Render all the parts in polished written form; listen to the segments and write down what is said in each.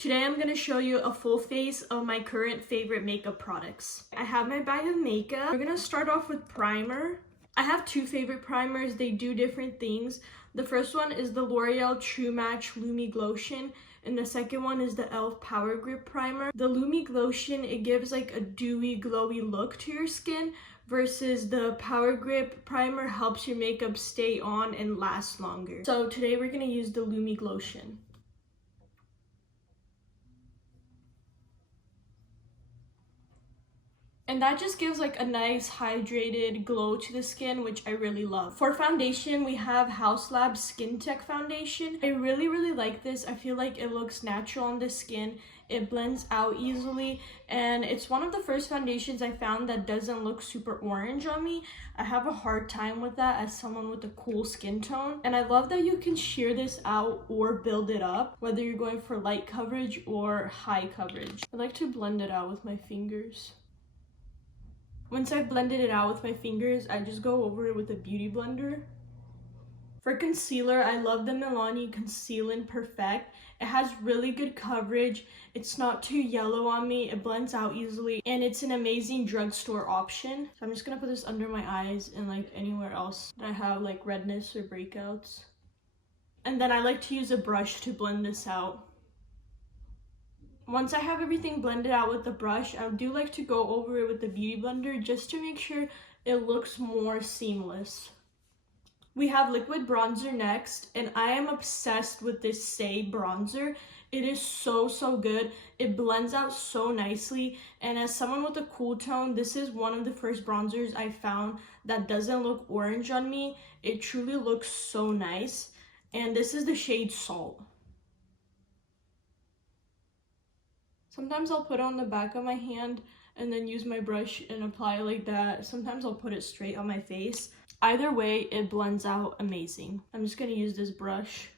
Today I'm going to show you a full face of my current favorite makeup products. I have my bag of makeup. We're going to start off with primer. I have two favorite primers. They do different things. The first one is the L'Oreal True Match Lumi Glotion, and the second one is the e.l.f. Power Grip Primer. The Lumi Glotion, it gives like a dewy, glowy look to your skin, versus the Power Grip Primer helps your makeup stay on and last longer. So today we're going to use the Lumi Glotion. And that just gives like a nice hydrated glow to the skin, which I really love. For foundation, we have House Lab Skin Tech Foundation. I really like this. I feel like it looks natural on the skin. It blends out easily, and it's one of the first foundations I found that doesn't look super orange on me. I have a hard time with that as someone with a cool skin tone. And I love that you can sheer this out or build it up, whether you're going for light coverage or high coverage. I like to blend it out with my fingers. Once I've blended it out with my fingers, I just go over it with a beauty blender. For concealer, I love the Milani Conceal and Perfect. It has really good coverage. It's not too yellow on me. It blends out easily, and it's an amazing drugstore option. So I'm just gonna put this under my eyes and like anywhere else that I have like redness or breakouts. And then I like to use a brush to blend this out. Once I have everything blended out with the brush, I do like to go over it with the beauty blender just to make sure it looks more seamless. We have liquid bronzer next, and I am obsessed with this Say bronzer. It is so good. It blends out so nicely, and as someone with a cool tone, this is one of the first bronzers I found that doesn't look orange on me. It truly looks so nice, and this is the shade Salt. Sometimes I'll put it on the back of my hand and then use my brush and apply it like that. Sometimes I'll put it straight on my face. Either way, it blends out amazing. I'm just gonna use this brush.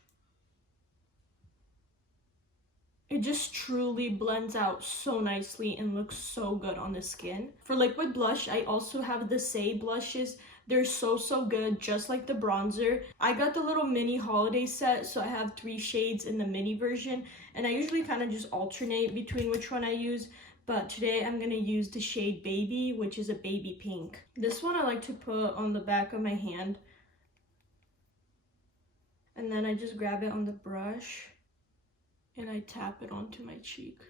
It just truly blends out so nicely and looks so good on the skin. For liquid blush, I also have the Say blushes. They're so good, just like the bronzer. I got the little mini holiday set, so I have 3 shades in the mini version, and I usually kind of just alternate between which one I use, but today I'm gonna use the shade Baby, which is a baby pink. This one I like to put on the back of my hand, and then I just grab it on the brush and I tap it onto my cheek.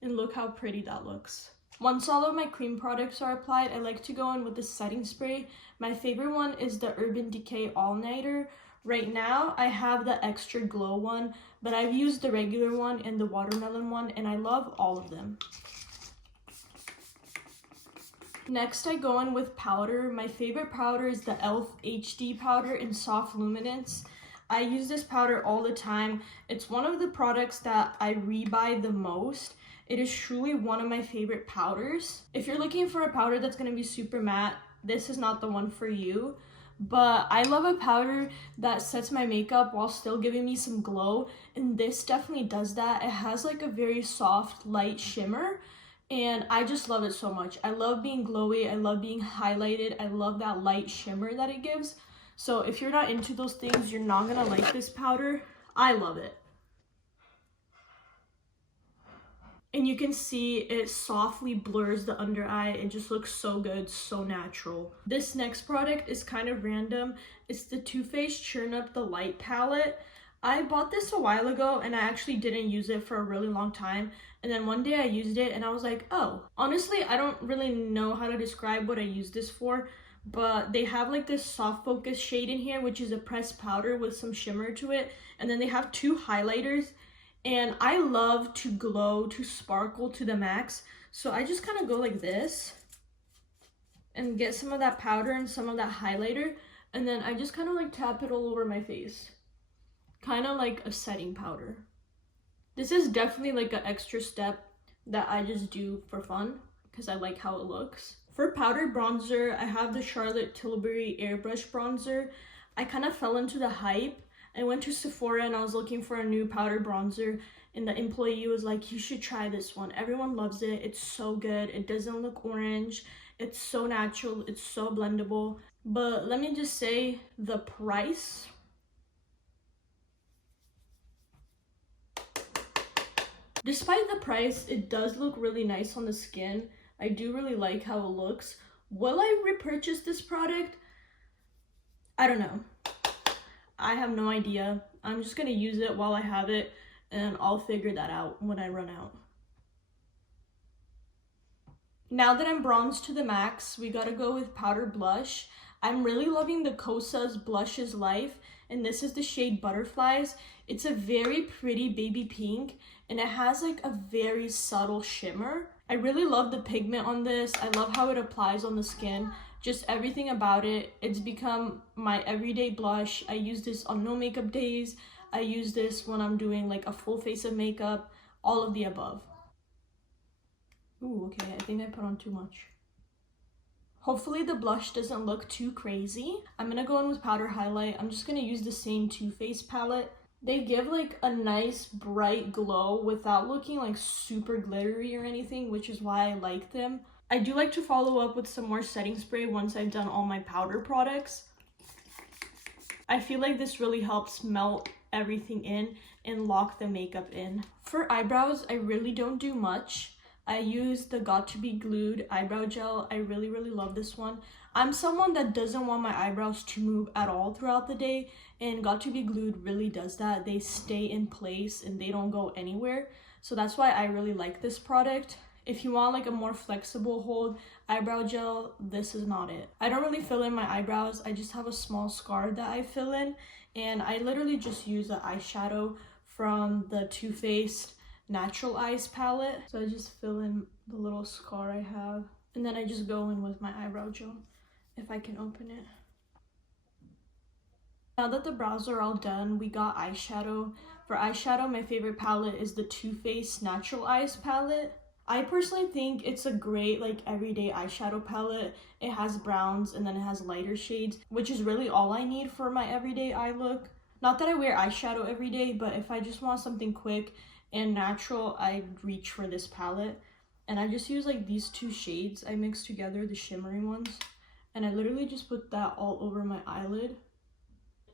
And look how pretty that looks. Once all of my cream products are applied, I like to go in with the setting spray. My favorite one is the Urban Decay All Nighter. Right now, I have the Extra Glow one, but I've used the regular one and the watermelon one, and I love all of them. Next, I go in with powder. My favorite powder is the e.l.f. HD powder in Soft Luminance. I use this powder all the time. It's one of the products that I rebuy the most. It is truly one of my favorite powders. If you're looking for a powder that's gonna be super matte, this is not the one for you. But I love a powder that sets my makeup while still giving me some glow, and this definitely does that. It has like a very soft, light shimmer, and I just love it so much. I love being glowy, I love being highlighted, I love that light shimmer that it gives. So if you're not into those things, you're not gonna like this powder. I love it. And you can see it softly blurs the under eye. It just looks so good, so natural. This next product is kind of random. It's the Too Faced Churn Up the Light palette. I bought this a while ago and I actually didn't use it for a really long time. And then one day I used it and I was like, oh. Honestly, I don't really know how to describe what I use this for, but they have like this soft focus shade in here, which is a pressed powder with some shimmer to it. And then they have 2 highlighters. And I love to glow, to sparkle to the max. So I just kind of go like this and get some of that powder and some of that highlighter. And then I just kind of like tap it all over my face. Kind of like a setting powder. This is definitely like an extra step that I just do for fun because I like how it looks. For powder bronzer, I have the Charlotte Tilbury Airbrush Bronzer. I kind of fell into the hype. I went to Sephora and I was looking for a new powder bronzer, and the employee was like, you should try this one. Everyone loves it. It's so good. It doesn't look orange. It's so natural. It's so blendable. But let me just say, the price Despite the price, it does look really nice on the skin. I do really like how it looks. Will I repurchase this product? I don't know. I have no idea. I'm just gonna use it while I have it, and I'll figure that out when I run out. Now that I'm bronzed to the max, we gotta go with powder blush. I'm really loving the Kosas Blush is Life, and this is the shade Butterflies. It's a very pretty baby pink, and it has like a very subtle shimmer. I really love the pigment on this. I love how it applies on the skin. Just everything about it. It's become my everyday blush. I use this on no makeup days. I use this when I'm doing like a full face of makeup, all of the above. Ooh, okay, I think I put on too much. Hopefully the blush doesn't look too crazy. I'm gonna go in with powder highlight. I'm just gonna use the same Too Faced palette. They give like a nice bright glow without looking like super glittery or anything, which is why I like them. I do like to follow up with some more setting spray once I've done all my powder products. I feel like this really helps melt everything in and lock the makeup in. For eyebrows, I really don't do much. I use the Got To Be Glued eyebrow gel. I really love this one. I'm someone that doesn't want my eyebrows to move at all throughout the day, and Got To Be Glued really does that. They stay in place and they don't go anywhere. So that's why I really like this product. If you want like a more flexible hold eyebrow gel, this is not it. I don't really fill in my eyebrows. I just have a small scar that I fill in, and I literally just use an eyeshadow from the Too Faced Natural Eyes palette. So I just fill in the little scar I have, and then I just go in with my eyebrow gel, if I can open it. Now that the brows are all done, we got eyeshadow. For eyeshadow, my favorite palette is the Too Faced Natural Eyes palette. I personally think it's a great like everyday eyeshadow palette. It has browns and then it has lighter shades, which is really all I need for my everyday eye look. Not that I wear eyeshadow every day, but if I just want something quick and natural, I reach for this palette. And I just use like these two shades I mix together, the shimmery ones, and I literally just put that all over my eyelid.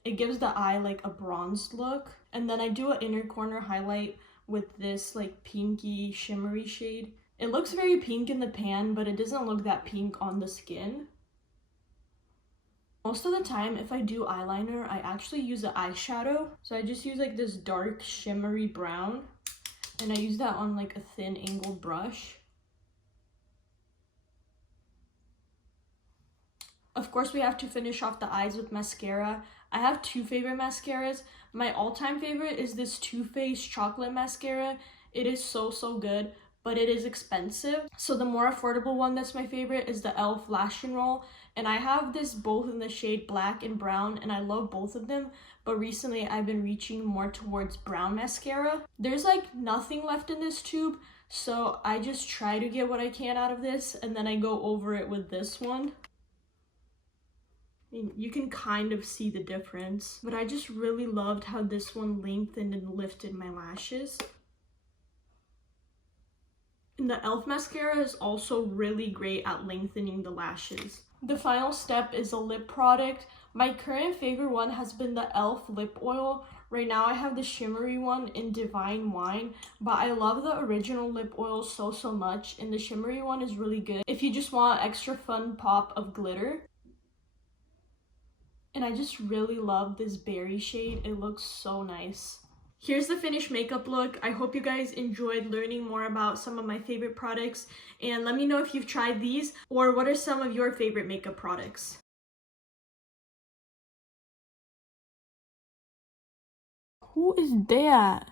It gives the eye like a bronzed look. And then I do an inner corner highlight with this like pinky shimmery shade. It looks very pink in the pan, but it doesn't look that pink on the skin. Most of the time, if I do eyeliner, I actually use an eyeshadow. So I just use like this dark shimmery brown, and I use that on like a thin angled brush. Of course, we have to finish off the eyes with mascara. I have two favorite mascaras. My all-time favorite is this Too Faced Chocolate Mascara. It is so good, but it is expensive. So the more affordable one that's my favorite is the e.l.f. Lash and Roll. And I have this both in the shade black and brown, and I love both of them. But recently I've been reaching more towards brown mascara. There's like nothing left in this tube, so I just try to get what I can out of this, and then I go over it with this one. You can kind of see the difference, but I just really loved how this one lengthened and lifted my lashes. And the e.l.f. mascara is also really great at lengthening the lashes. The final step is a lip product. My current favorite one has been the e.l.f. lip oil. Right now I have the shimmery one in Divine Wine, but I love the original lip oil so much, and the shimmery one is really good if you just want an extra fun pop of glitter. And I just really love this berry shade. It looks so nice. Here's the finished makeup look. I hope you guys enjoyed learning more about some of my favorite products, and let me know if you've tried these or what are some of your favorite makeup products. Who is that?